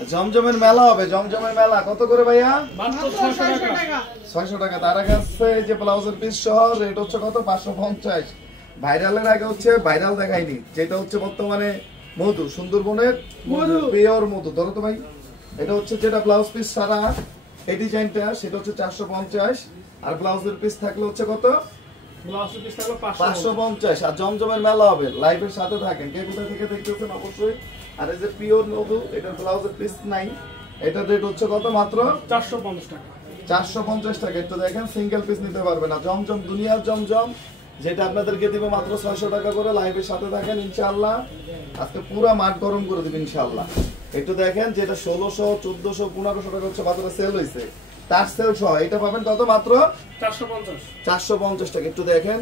জমজমের মেলা হবে, জমজমের মেলা কত করে ভাইয়া? মাত্র 600 টাকা। 600 টাকা। তার আগে আছে যে ব্লাউজের পিস সহ রেট হচ্ছে কত? 550। ভাইরালের আগে হচ্ছে ভাইরাল দেখাইনি, যেটা হচ্ছে বর্তমানে মধু, সুন্দরবনের মধু, পিওর মধু। ধরো তো ভাই, এটা হচ্ছে যেটা ব্লাউজ পিস সারা এই ডিজাইনটা, সেটা হচ্ছে 450। আর ব্লাউজের পিস থাকলে হচ্ছে কত? ব্লাউজের পিস থাকলো 550। আর জমজমের মেলা হবে, লাইভের সাথে থাকেন। কে কোথা থেকে দেখতেছেন অবশ্যই। আর এই যে পিওর মধু, এটার ব্লাউজের পিস নাই, এটার রেট হচ্ছে কত? মাত্র 450 টাকা। 450 টাকা। একটু দেখেন, সিঙ্গেল পিস নিতে পারবে না। জমজম, দুনিয়ার জমজম, যেটা আপনাদেরকে দিবে মাত্র 600 টাকা করে। লাইভের সাথে থাকেন ইনশাআল্লাহ, আজকে পুরো মাঠ গরম করে দিবেন ইনশাআল্লাহ। একটু দেখেন, যেটা 1600, 1400, 1500 টাকা হচ্ছে বাজারে সেল হয়েছে, তার সেল সহ এটা পাবেন কত? মাত্র 450 টাকা। একটু দেখেন,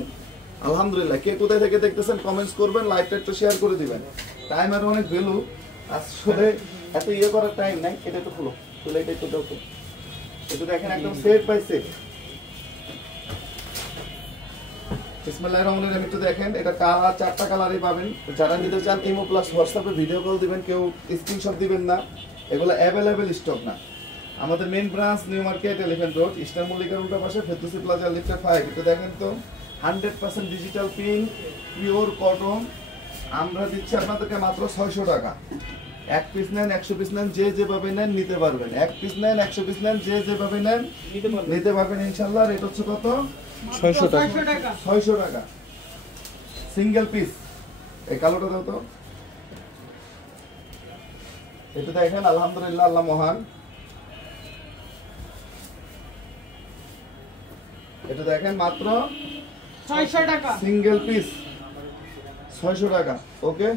আলহামদুলিল্লাহ। কে কোথায় থেকে দেখতেছেন কমেন্টস করবেন, লাইভটা একটু শেয়ার করে দিবেন। টাইমের অনেক ভ্যালু, আসলে এত ইয়ে করার টাইম নাই। এটা একটু খুলো, খুলে এটা একটু দাও তো। একটু দেখেন, একদম সেট বাই সেট। বিসমিল্লাহির রহমানির রহিম। একটু দেখেন, এটা কালার 4টা কালারই পাবেন। যারা নিতে চান ইমো প্লাস হোয়াটসঅ্যাপে ভিডিও কল দিবেন, কেউ স্ক্রিনশট দিবেন না, এগুলো অ্যাভেলেবেল স্টক না। আমাদের main branch New Market, Elephant Road, Eastern মল্লিকার উল্টা পাশে, ফেরদৌসি প্লাজা, লিফটের 5। একটু দেখেন তো, 100% ডিজিটাল প্রিন্ট, পিওর কটন। আমরা দিচ্ছি আপনাদেরকে মাত্র 600 টাকা। 1 পিস নেন, 100 পিস নেন, যে যেভাবে নেন নিতে পারবেন। 1 পিস নেন, 100 পিস নেন, যে যেভাবে নেন নিতে পারবেন ইনশাআল্লাহ। রেট হচ্ছে কত? 600 টাকা। 600 টাকা সিঙ্গেল পিস। এই কালোটা দাও তো। এটা দেখেন, আলহামদুলিল্লাহ, আল্লাহ মহান। এটা দেখেন, মাত্র 600 টাকা সিঙ্গেল পিস, 600 টাকা। ওকে,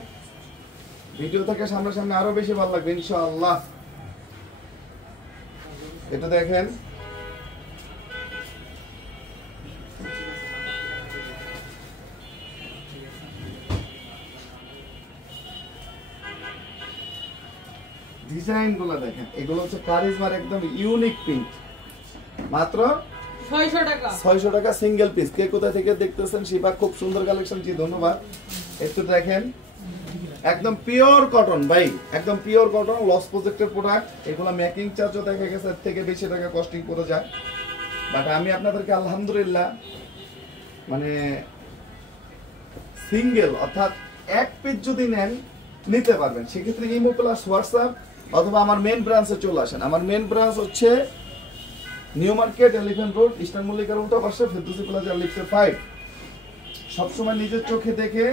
ভিডিও থেকে সামনে আরো বেশি ভালো লাগবে ইনশাআল্লাহ। এটা দেখেন, ডিজাইন গুলো দেখেন, এগুলো হচ্ছে কারিজমার একদম ইউনিক প্রিন্ট। মাত্র 600 টাকা। 600 টাকা সিঙ্গেল পিস। কে কোথা থেকে দেখতেছেন? শিবা, খুব সুন্দর কালেকশন, জি ধন্যবাদ। একটু দেখেন, একদম পিওর কটন ভাই, একদম পিওর কটন, লস প্রজেক্টের প্রোডাক্ট। এগুলো মেকিং চার্জও দেখা গেছে এর থেকে বেশি টাকা কস্টিং করে যায়। বাট আমি আপনাদেরকে আলহামদুলিল্লাহ মানে সিঙ্গেল অর্থাৎ 1 পিস যদি নেন নিতে পারবেন। সেক্ষেত্রে ইমো প্লাস হোয়াটসঅ্যাপ অথবা আমার মেন ব্রাঞ্চে চলে আসেন। আমার মেন ব্রাঞ্চ হচ্ছে New Market, Elephant Road, Eastern মল্লিকার উল্টা পাশে, ফেরদৌসি প্লাজা, লিফটের 5। সবসময় নিজের চোখে দেখে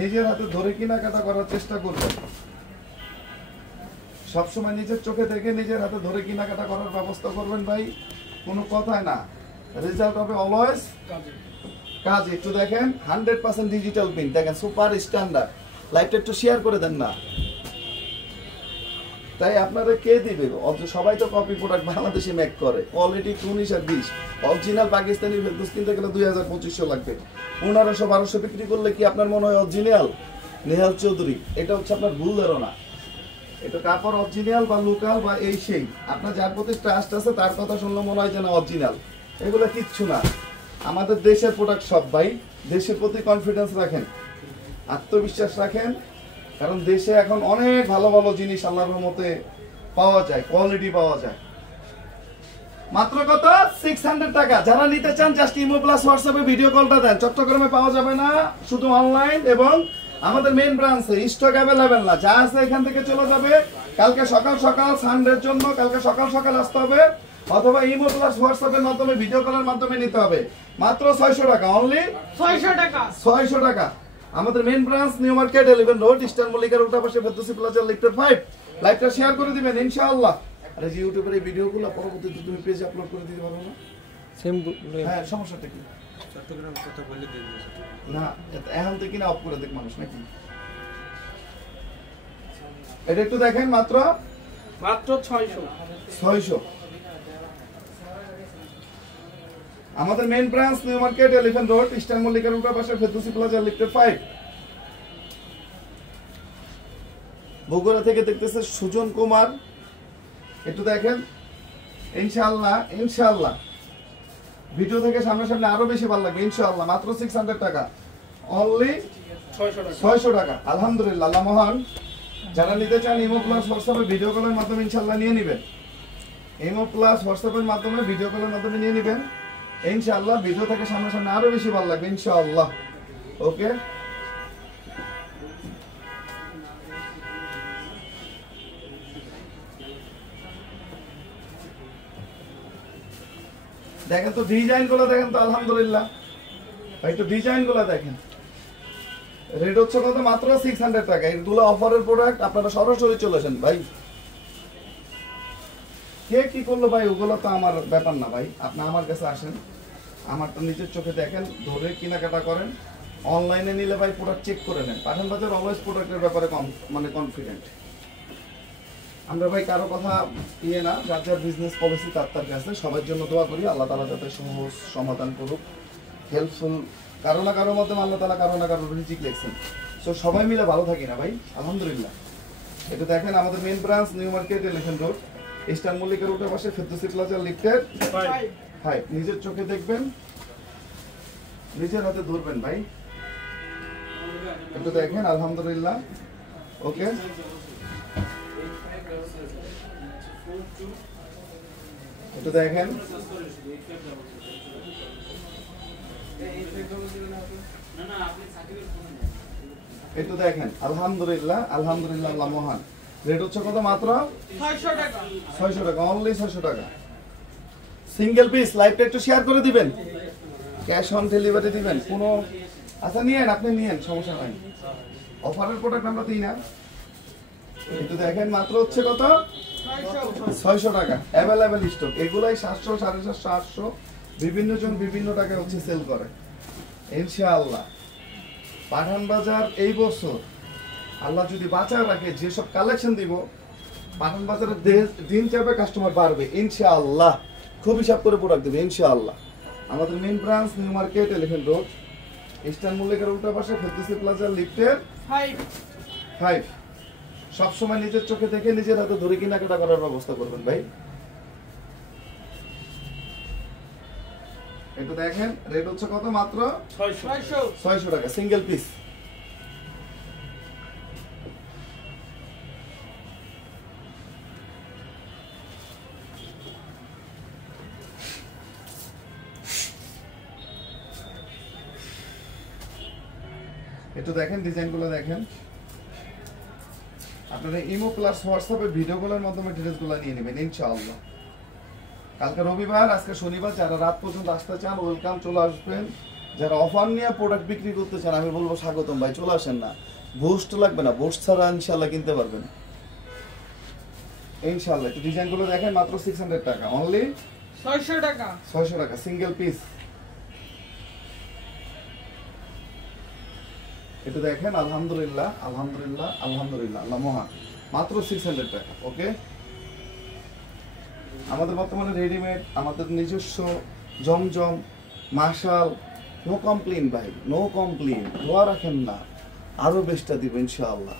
নিজের হাতে ধরে কেনাকাটা করার চেষ্টা করবেন। সবসময় নিজের চোখে দেখে নিজের হাতে ধরে কেনাকাটা করার ব্যবস্থা করবেন ভাই, কোনো কথাই না। রেজাল্ট হবে অলওয়েজ কাজ। একটু দেখেন, 100% ডিজিটাল প্রিন্ট, দেখেন সুপার স্ট্যান্ডার্ড। লাইভটা একটু শেয়ার করে দেন না, তাই আপনারা কে দিবে? সবাই তো কপি প্রোডাক্ট বাংলাদেশে মেক করে। কোয়ালিটি 19 আর 20। অরিজিনাল পাকিস্তানি ফেরদৌস কিনতে গেলে 2000-2500 লাগবে। 1500-1200 বিক্রি করলে কি আপনার মনে হয় অরিজিনাল? নেহাল চৌধুরী, এটা হচ্ছে আপনার ভুল ধারণা। এটা কাপড় অরিজিনাল বা লোকাল বা এই সেই, আপনার যার প্রতি ট্রাস্ট আছে তার কথা শুনলে মনে হয় যেন অরিজিনাল। এগুলো কিচ্ছু না, আমাদের দেশের প্রোডাক্ট সব ভাই। দেশের প্রতি কনফিডেন্স রাখেন, আত্মবিশ্বাস রাখেন, কারণ দেশে এখন অনেক ভালো ভালো জিনিস আল্লাহর রহমতে পাওয়া যায়, কোয়ালিটি পাওয়া যায়। মাত্র কত? 600 টাকা। যারা নিতে চান জাস্ট ইমো প্লাস হোয়াটসঅ্যাপে ভিডিও কলটা দেন। চট্টগ্রামে পাওয়া যাবে না, শুধু অনলাইন এবং আমাদের মেইন ব্রাঞ্চে। স্টক অ্যাভেলেবেল না, যা আছে এখান থেকে চলে যাবে। কালকে সকাল সকাল সানডের জন্য কালকে সকাল সকাল আসতে হবে, অথবা ইমো প্লাস হোয়াটসঅ্যাপের মাধ্যমে ভিডিও কলের মাধ্যমে নিতে হবে। মাত্র 600 টাকা, অনলি 600 টাকা। 600 টাকা। আমাদের main branch New Market, Elephant Road, Eastern মল্লিকার উল্টা পাশে, ফেরদৌসি প্লাজা, লিফটের 5। লাইভটা শেয়ার করে দিবেন ইনশাআল্লাহ। আর এই যে ইউটিউবের এই ভিডিওগুলো পরবর্তীতে তুমি পেজে আপলোড করে দিতে পারো না? সেম হ্যাঁ, সমস্যাটা কি? চট্টগ্রাম কথা বলে দিন না, এখন থেকে না অফ করে দেখ মানুষ নাকি। এটা একটু দেখেন, মাত্র 600। আমাদের main branch New Market, Elephant Road, Eastern মল্লিকার উল্টা পাশে, ফেরদৌসি প্লাজা, লিফটের 5। বগুড়া থেকে দেখতেছে সুজন কুমার, একটু দেখেন ইনশাআল্লাহ। ইনশাআল্লাহ ভিডিও থেকে সামনে আরো বেশি ভালো লাগবে ইনশাআল্লাহ। মাত্র 600 টাকা, অনলি 600 টাকা। আলহামদুলিল্লাহ, আল্লাহ মহান। যারা নিতে চান ইমো প্লাস হোয়াটসঅ্যাপে ভিডিও কলের মাধ্যমে ইনশাআল্লাহ নিয়ে নেবেন। ইমো প্লাস হোয়াটসঅ্যাপের মাধ্যমে ভিডিও কলের মাধ্যমে নিয়ে নেবেন ইনশাআল্লাহ। ভিডিও থেকে সামনে সামনে আরো বেশি ভালো লাগবে ইনশাআল্লাহ। ওকে, দেখেন তো ডিজাইন গুলো, দেখেন তো আলহামদুলিল্লাহ ভাই, একটু ডিজাইন গুলো দেখেন। রেট হচ্ছে কত? মাত্র 600 টাকা। এগুলো অফারের প্রোডাক্ট, আপনারা সরাসরি চলে আসেন ভাই। কে কি করলো ভাই ওগুলো তো আমার ব্যাপার না ভাই, আপনি আমার কাছে আসেন, আমার তো নিজের চোখে দেখেন, ধরে কেনাকাটা করেন। অনলাইনে নিলে ভাই প্রোডাক্ট চেক করে নেন। পাঠান বাজার অলওয়েজ প্রোডাক্টের ব্যাপারে কনফিডেন্ট। আমরা ভাই কারো কথা ইয়ে না, যার যার বিজনেস পলিসি তার তার কাছে। সবার জন্য দোয়া করি আল্লাহ তাআলা যাতে সহজ সমাধান করুক, হেল্পফুল। কারো না কারোর মধ্যে আল্লাহ তাআলা কারো না কারো রিজিক লিখছেন। সো সবাই মিলে ভালো থাকি না ভাই, আলহামদুলিল্লাহ। এটা দেখেন আমাদের main branch New Market Elephant Road, eastern মল্লিকের উল্টা পাশে ফেরদৌসী প্লাজা লিফটের 5। নিজের চোখে দেখবেন, নিজের হাতে ধরবেন ভাই। একটু দেখেন আলহামদুলিল্লাহ। ওকে, একটু দেখেন, একটু দেখেন আলহামদুলিল্লাহ আলহামদুলিল্লাহ, আল্লাহ মহান। রেট হচ্ছে কত? মাত্র 600 টাকা। 600 টাকা, অনলি 600 টাকা। Single piece. লাইভটা একটু শেয়ার করে দিবেন, ক্যাশ অন ডেলিভারি দিবেন কোনো। আচ্ছা নিয়েন, আপনি নিয়েন, সমস্যা নাই। অফারের প্রোডাক্ট আমরা দিই না। কিন্তু দেখেন মাত্র হচ্ছে কত? 600 টাকা। Available stock. এগুলাই 700, 750, 800 বিভিন্ন জন বিভিন্ন টাকায় হচ্ছে সেল করে ইনশাআল্লাহ। পাঠান বাজার এই বছর আল্লাহ যদি বাঁচায় রাখে, যেসব কালেকশন দিব, পাঠান বাজারের দিন যাবে, কাস্টমার বাড়বে ইনশাআল্লাহ। খুব হিসাব করে প্রোডাক্ট দেবে ইনশাআল্লাহ। আমাদের main branch New Market Elephant Road, eastern মল্লিকের উল্টা পাশে ফেরদৌসী প্লাজা লিফটের 5। সবসময় নিজের চোখে দেখে নিজের হাতে ধরে কেনাকাটা করার ব্যবস্থা করবেন ভাই। একটু দেখেন, রেট হচ্ছে কত? মাত্র 600 টাকা, সিঙ্গেল পিস। একটু দেখেন ডিজাইনগুলো দেখেন। আপনারা ইমো প্লাস হোয়াটসঅ্যাপে ভিডিও কলের মাধ্যমে ডিটেইলসগুলো নিয়ে নেবেন ইনশাআল্লাহ। কালকে রবিবার, আজকে শনিবার, যারা রাত পর্যন্ত আসতে চান ওয়েলকাম, চলে আসবেন। যারা অফার নিয়ে প্রোডাক্ট বিক্রি করতে চান আমি বলবো স্বাগতম ভাই, চলে আসেন না। বুস্ট লাগবে না, বুস্ট ছাড়া ইনশাআল্লাহ কিনতে পারবেন ইনশাআল্লাহ। একটু ডিজাইনগুলো দেখেন, মাত্র 600 টাকা, অনলি 600 টাকা। 600 টাকা, সিঙ্গেল পিস। একটু দেখেন আলহামদুলিল্লাহ আলহামদুলিল্লাহ আলহামদুলিল্লাহ, আল্লাহ মহান। মাত্র 600 টাকা। ওকে, আমাদের বর্তমানে রেডিমেড, আমাদের নিজস্ব জমজম, মাশাল, নো কমপ্লেন ভাই, নো কমপ্লেন। দোয়া রাখেন না, আরো বেস্টটা দিব ইনশাআল্লাহ।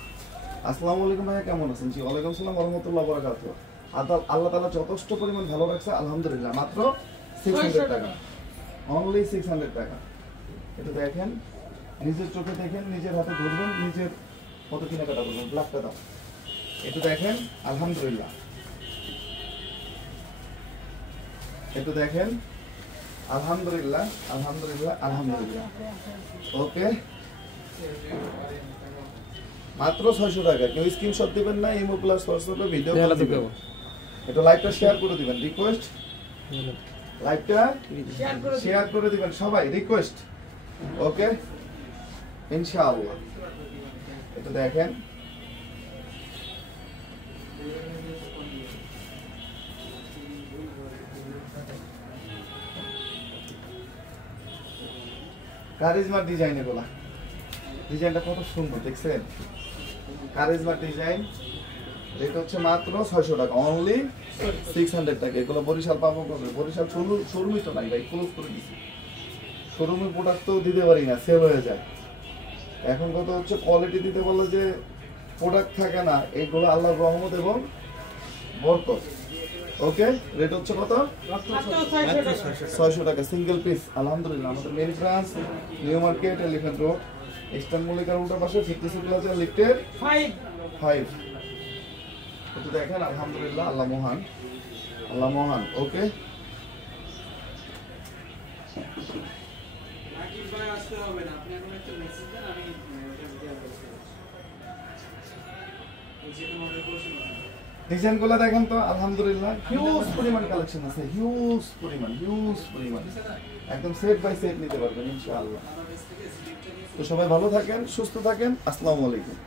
আসসালামু আলাইকুম ভাইয়া, কেমন আছেন? জি ওয়ালাইকুম আসসালাম ওয়া রাহমাতুল্লাহি ওয়া বারাকাতুহু। আল্লাহ তাআলা যথেষ্ট পরিমাণ ভালো রাখছে আলহামদুলিল্লাহ। মাত্র 600 টাকা, অনলি 600 টাকা। এটা দেখেন, নিজের চোখে দেখেন, নিজের হাতে ধরবেন, নিজের কত কেনাকাটা করবেন। ব্ল্যাকটা দাও, একটু দেখেন আলহামদুলিল্লাহ। একটু দেখেন আলহামদুলিল্লাহ আলহামদুলিল্লাহ আলহামদুলিল্লাহ। ওকে, মাত্র 600 টাকা। কেউ স্ক্রিনশট দিবেন না, ইমো প্লাস হোয়াটসঅ্যাপে ভিডিও কল দিবেন। একটু লাইভটা শেয়ার করে দিবেন, রিকোয়েস্ট। লাইভটা শেয়ার করে দিবেন সবাই, রিকোয়েস্ট। ওকে ইনশাআল্লাহ। একটু দেখেন, কারিজমার ডিজাইন, এগুলা ডিজাইনটা কত সুন্দর দেখছেন, কারিজমার ডিজাইন। রেট হচ্ছে মাত্র 600 টাকা, অনলি 600 টাকা। এগুলো বরিশাল পাবো কবে? বরিশাল শোরুমই তো নাই ভাই, ক্লোজ করে দিছি। শোরুমের প্রোডাক্ট তো দিতে পারি না, সেল হয়ে যায়। এখন কত হচ্ছে, কোয়ালিটি দিতে বললে যে প্রোডাক্ট থাকে না, এইগুলো আল্লাহর রহমত এবং বরকত। ওকে, রেট হচ্ছে কত? 600 টাকা, সিঙ্গেল পিস। আলহামদুলিল্লাহ। আমাদের main branch New Market Elephant Road, Eastern মল্লিকার উল্টা পাশে ফেরদৌসী প্লাজা লিফটের 5 একটু দেখেন আলহামদুলিল্লাহ আল্লাহ মহান ওকে ডিজাইনগুলো দেখেন তো আলহামদুলিল্লাহ হিউজ পরিমাণ কালেকশন আছে হিউজ পরিমাণ একদম সেট বাই সেট নিতে পারবেন ইনশাআল্লাহ তো সবাই ভালো থাকেন সুস্থ থাকেন আসসালামু আলাইকুম